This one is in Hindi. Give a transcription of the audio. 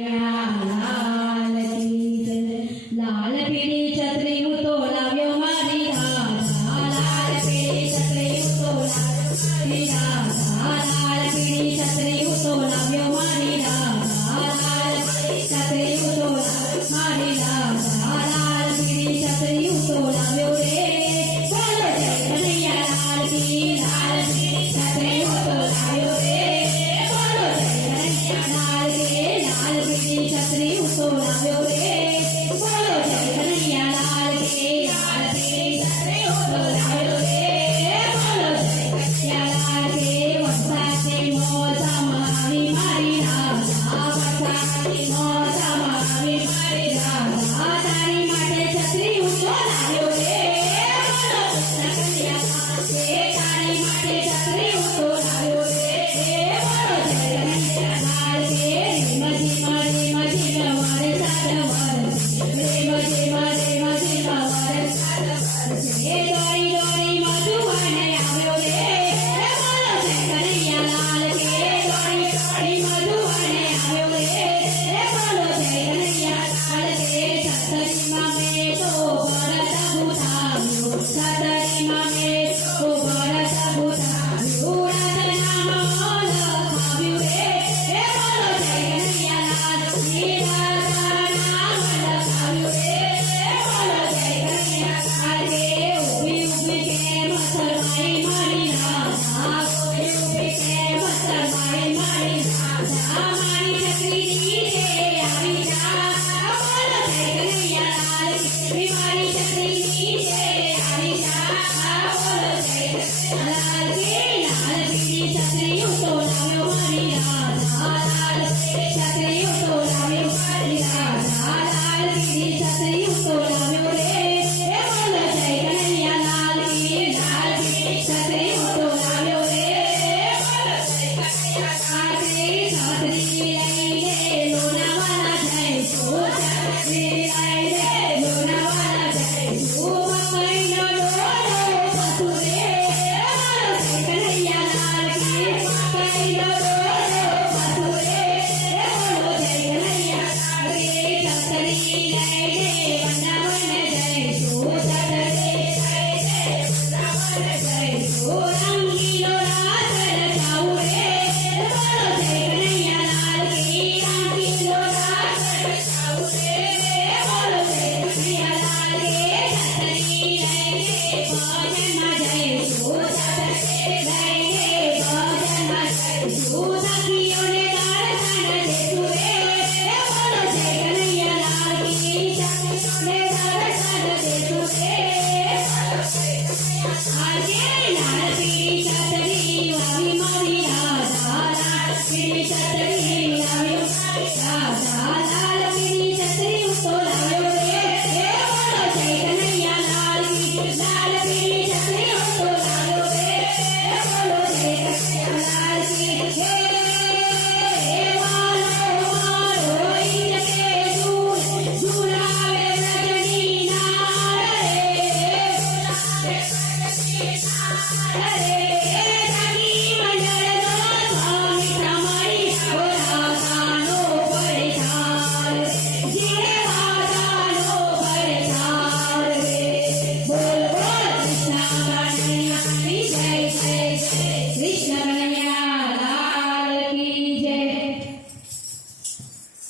लाल पीली छतरी तो लाव्यो मारी राधा लाल पीली छतरी तो लाल पीली छतरी तो लाव्यो मारी राधा लाल पीली छतरी तो मारी राधा लाल पीली छतरी तो लाव्यो रे बोलो जय कन्हैया लाल पीली छतरी तो लाव्यो रे बोलो जय कन्हैया लाल पीली छतरी तो लाव्यो रे बोलो जय कन्हैया लाल पीली छतरी तो लाव्यो रे बोलो जय कन्हैया लाल वरसादे मोजा मारी मारी राधा वरसादे